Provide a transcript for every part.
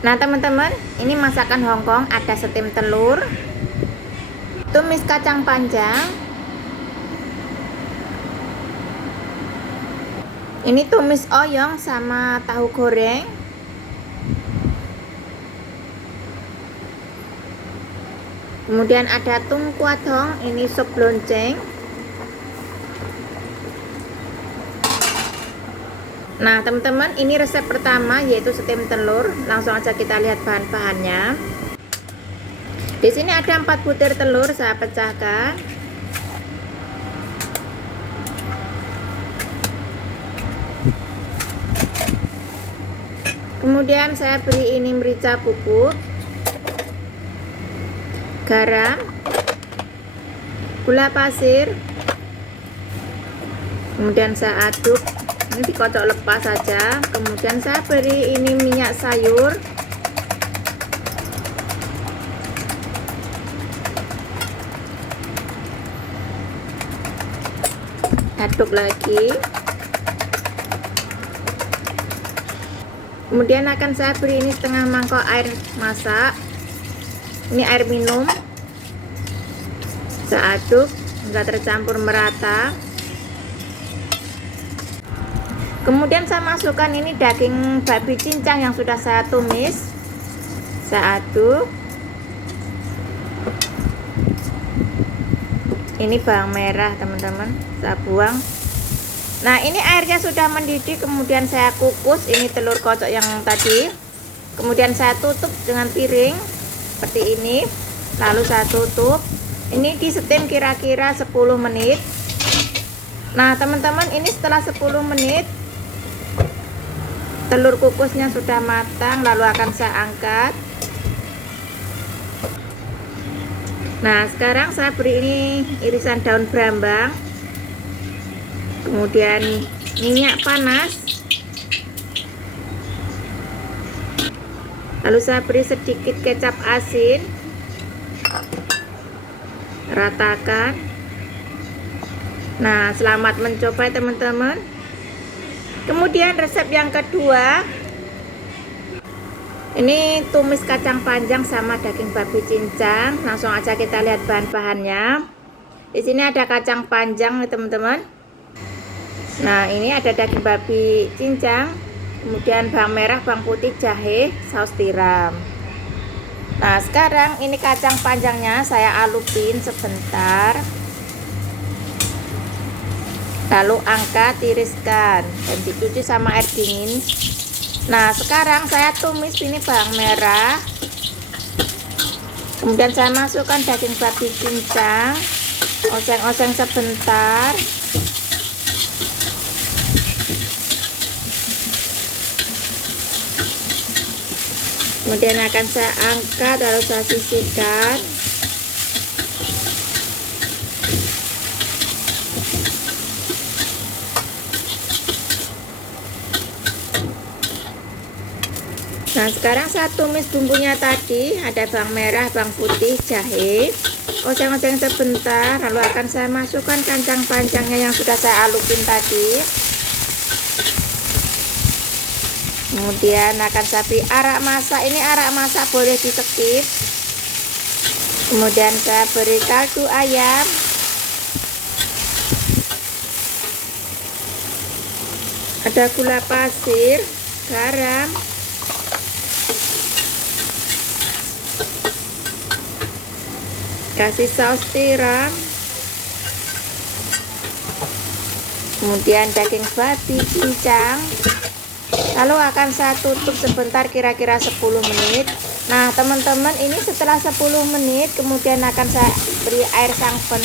Nah teman-teman, ini masakan Hongkong, ada steam telur, tumis kacang panjang, ini tumis oyong sama tahu goreng, kemudian ada tung kuatong, ini sup lonceng. Nah teman-teman, ini resep pertama yaitu steam telur. Langsung aja kita lihat bahan-bahannya. Di sini ada 4 butir telur, saya pecahkan. Kemudian saya beri ini merica bubuk, garam, gula pasir. Kemudian saya aduk, ini dikocok lepas saja. Kemudian saya beri ini minyak sayur, aduk lagi. Kemudian akan saya beri ini setengah mangkok air masak, ini air minum. Saya aduk hingga tercampur merata. Kemudian saya masukkan ini daging babi cincang yang sudah saya tumis. Saya aduk. Ini bawang merah teman-teman, saya buang. Nah ini airnya sudah mendidih, kemudian saya kukus ini telur kocok yang tadi. Kemudian saya tutup dengan piring seperti ini. Lalu saya tutup. Ini di steam kira-kira 10 menit. Nah teman-teman, ini setelah 10 menit telur kukusnya sudah matang. Lalu akan saya angkat. Nah sekarang saya beri ini irisan daun brambang, kemudian minyak panas, lalu saya beri sedikit kecap asin, ratakan. Nah selamat mencoba teman-teman. Kemudian resep yang kedua, ini tumis kacang panjang sama daging babi cincang. Langsung aja kita lihat bahan-bahannya. Di sini ada kacang panjang nih teman-teman. Nah ini ada daging babi cincang, kemudian bawang merah, bawang putih, jahe, saus tiram. Nah sekarang ini kacang panjangnya saya alupin sebentar, lalu angkat, tiriskan dan dicuci sama air dingin. Nah sekarang saya tumis ini bawang merah, kemudian saya masukkan daging babi cincang, oseng-oseng sebentar. Kemudian akan saya angkat, lalu saya sisihkan. Nah sekarang saya tumis bumbunya tadi, ada bawang merah, bawang putih, jahe, oseng-oseng sebentar. Lalu akan saya masukkan kacang panjangnya yang sudah saya alupin tadi. Kemudian akan saya beri arak masak, ini arak masak boleh di skip. Kemudian saya beri kaldu ayam, ada gula pasir, garam, kasih saus tiram, kemudian daging babi cincang. Lalu akan saya tutup sebentar kira-kira 10 menit. Nah teman-teman, ini setelah 10 menit kemudian akan saya beri air sangpen,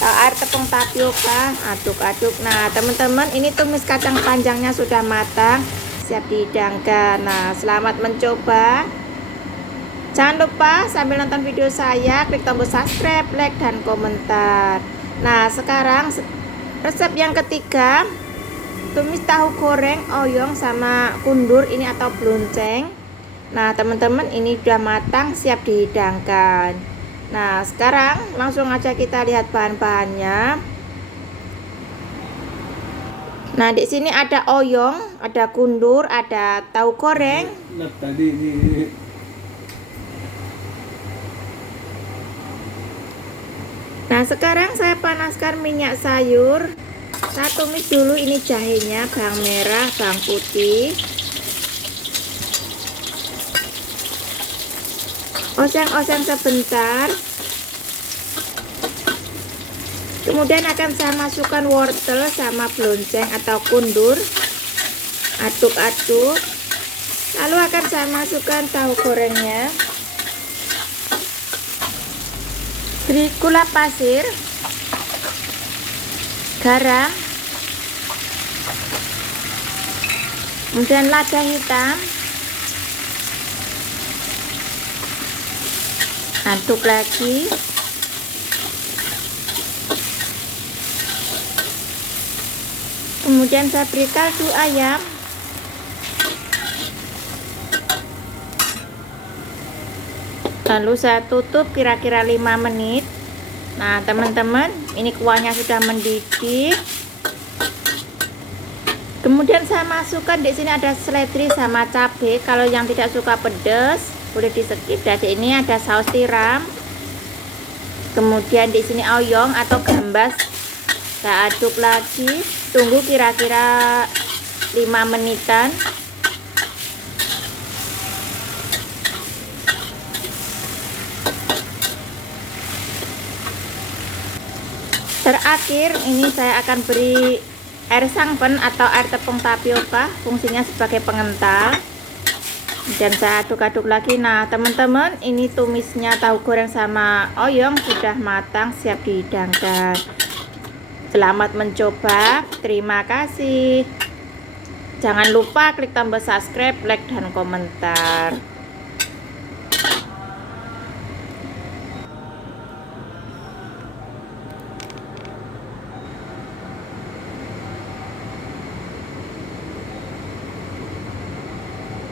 air tepung tapioka, aduk-aduk. Nah teman-teman, ini tumis kacang panjangnya sudah matang, siap dihidangkan. Nah selamat mencoba. Jangan lupa sambil nonton video saya klik tombol subscribe, like, dan komentar. Nah sekarang resep yang ketiga, tumis tahu goreng, oyong, sama kundur ini atau blonceng. Nah teman-teman, ini sudah matang, siap dihidangkan. Nah sekarang langsung aja kita lihat bahan-bahannya. Nah, di sini ada oyong, ada kundur, ada tahu goreng. Nah, sekarang saya panaskan minyak sayur. Saya tumis dulu ini jahenya, bawang merah, bawang putih. Oseng-oseng sebentar. Kemudian akan saya masukkan wortel sama blonceng atau kundur. Aduk-aduk. Lalu akan saya masukkan tahu gorengnya. Beri gula pasir, garam, kemudian lada hitam. Aduk lagi. Kemudian saya beri kaldu ayam. Lalu saya tutup kira-kira 5 menit. Nah, teman-teman, ini kuahnya sudah mendidih. Kemudian saya masukkan di sini ada seledri sama cabai. Kalau yang tidak suka pedas, boleh di skip. Dan ini ada saus tiram. Kemudian di sini oyong atau gambas. Saya aduk lagi. Tunggu kira-kira 5 menitan. Terakhir ini saya akan beri air sangpen atau air tepung tapioka, fungsinya sebagai pengental. Dan saya aduk-aduk lagi. Nah, teman-teman, ini tumisnya tahu goreng sama oyong sudah matang, siap dihidangkan. Selamat mencoba. Terima kasih. Jangan lupa klik tombol subscribe, like, dan komentar.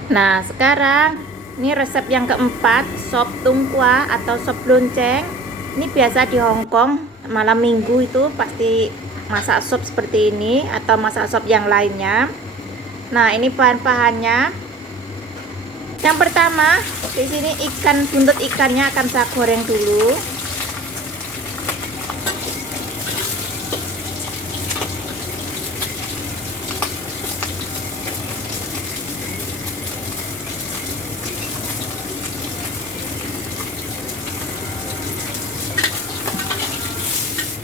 Nah, sekarang ini resep yang keempat, sop tungkwa atau sop lonceng. Ini biasa di Hongkong malam minggu itu pasti masak sop seperti ini atau masak sop yang lainnya. Nah, ini bahan-bahannya. Yang pertama, di sini ikan, buntut ikannya akan saya goreng dulu.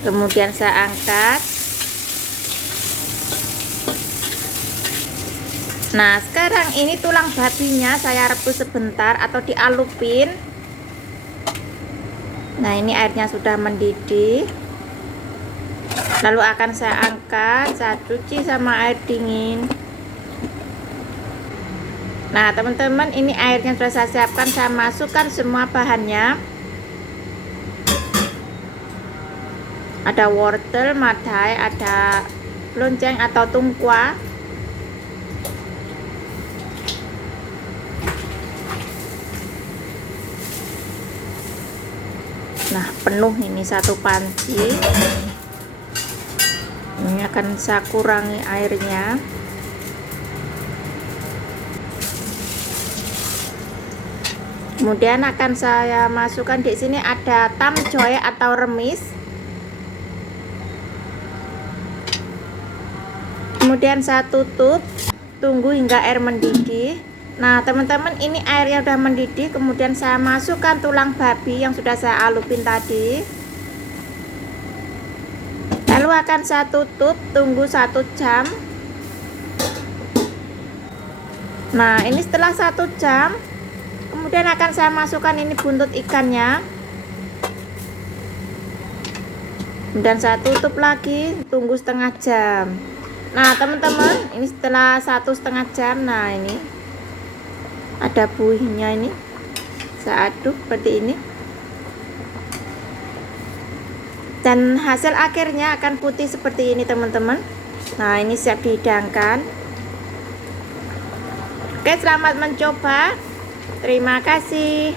Kemudian saya angkat. Nah, sekarang ini tulang babinya saya rebus sebentar atau dialupin. Nah, ini airnya sudah mendidih. Lalu akan saya angkat, saya cuci sama air dingin. Nah, teman-teman, ini airnya sudah saya siapkan, saya masukkan semua bahannya. Ada wortel, madai, ada lonceng atau tungkwa. Nah, penuh ini satu panci. Ini akan saya kurangi airnya. Kemudian akan saya masukkan di sini ada tamjoy atau remis. Kemudian saya tutup, tunggu hingga air mendidih. Nah, teman-teman, ini airnya sudah mendidih. Kemudian saya masukkan tulang babi yang sudah saya alupin tadi. Lalu akan saya tutup, tunggu 1 jam. Nah, ini setelah 1 jam, kemudian akan saya masukkan ini buntut ikannya. Dan saya tutup lagi, tunggu setengah jam. Nah, teman-teman, ini setelah 1,5 jam. Nah, ini ada buihnya, ini saya aduk seperti ini. Dan hasil akhirnya akan putih seperti ini, teman-teman. Nah, ini siap dihidangkan. Oke, selamat mencoba. Terima kasih.